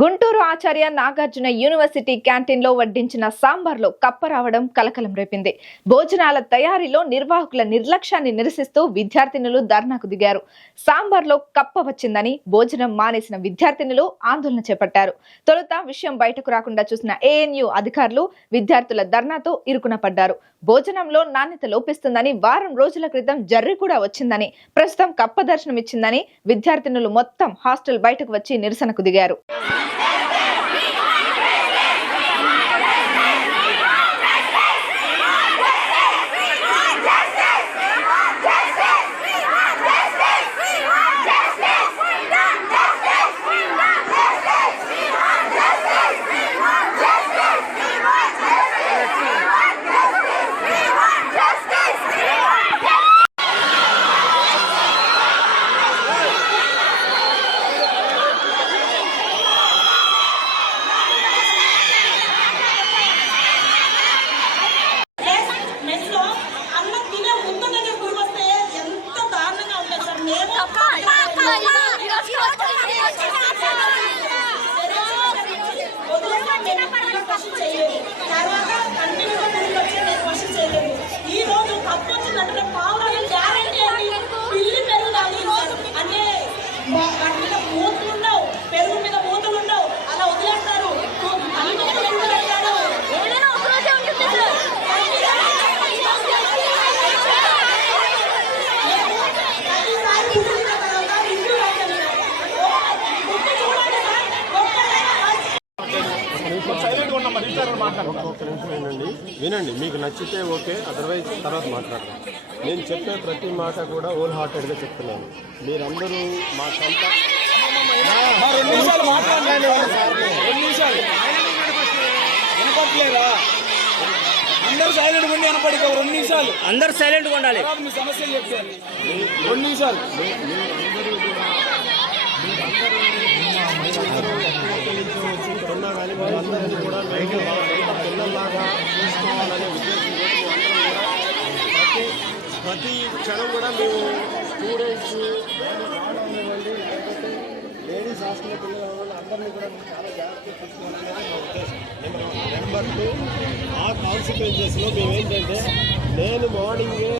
Guntur Acharya Nagarjuna university క్యాంటీన్లో వడ్డించిన సాంబార్లో కప్ప రావడం కలకలం రేపింది. భోజనాల తయారీలో నిర్వాహకుల నిర్లక్ష్యాన్ని నిరసిస్తూ విద్యార్థినులు ధర్నాకు దిగారు. సాంబార్లో కప్ప వచ్చిందని భోజనం మానేసిన విద్యార్థినులు ఆందోళన చేపట్టారు. తొలుత విషయం బయటకు రాకుండా చూసిన ఏఎన్యు అధికారులు విద్యార్థుల ధర్నాతో ఇరుకున పడ్డారు. భోజనంలో నాణ్యత లోపిస్తుందని వారం రోజుల క్రితం జర్రి కూడా వచ్చిందని ప్రస్తుతం కప్ప దర్శనం ఇచ్చిందని విద్యార్థినులు మొత్తం హాస్టల్ బయటకు వచ్చి నిరసనకు దిగారు. 哇！一、二、三、四、五、六、七、ఒక్క నిమిషం వినండి. వినండి మీకు నచ్చితే ఓకే అదర్వైజ్ తర్వాత మాట్లాడదాం నేను చెప్పే ప్రతి మాట కూడా హోల్ హార్టెడ్గా చెప్తున్నాను. మీరందరూ మా సొంత అందరూ సైలెంట్ ఉండి వినపడి ఒక రెండు నిమిషాలు. అందరు సైలెంట్గా ఉండాలి. మీ సమస్యలు చెప్తాను రెండు నిమిషాలు. ఉన్నా కానీ మేమందరినీ కూడా మేము మా పిల్లల్లాగా చూసుకోవాలనే ఉద్దేశం ప్రతి ప్రతి క్షణం కూడా మేము స్టూడెంట్స్ ఆడవాళ్ళనివ్వండి లేకపోతే లేడీస్ హాస్టల్ పిల్లలు అవ్వాలి అందరినీ కూడా మేము చాలా జాగ్రత్తగా చూసుకోవాలనేది మా ఉద్దేశం. నెంబర్ టూ ఆ కాన్సిక్వెన్సెస్లో మేము ఏంటంటే నేను మార్నింగే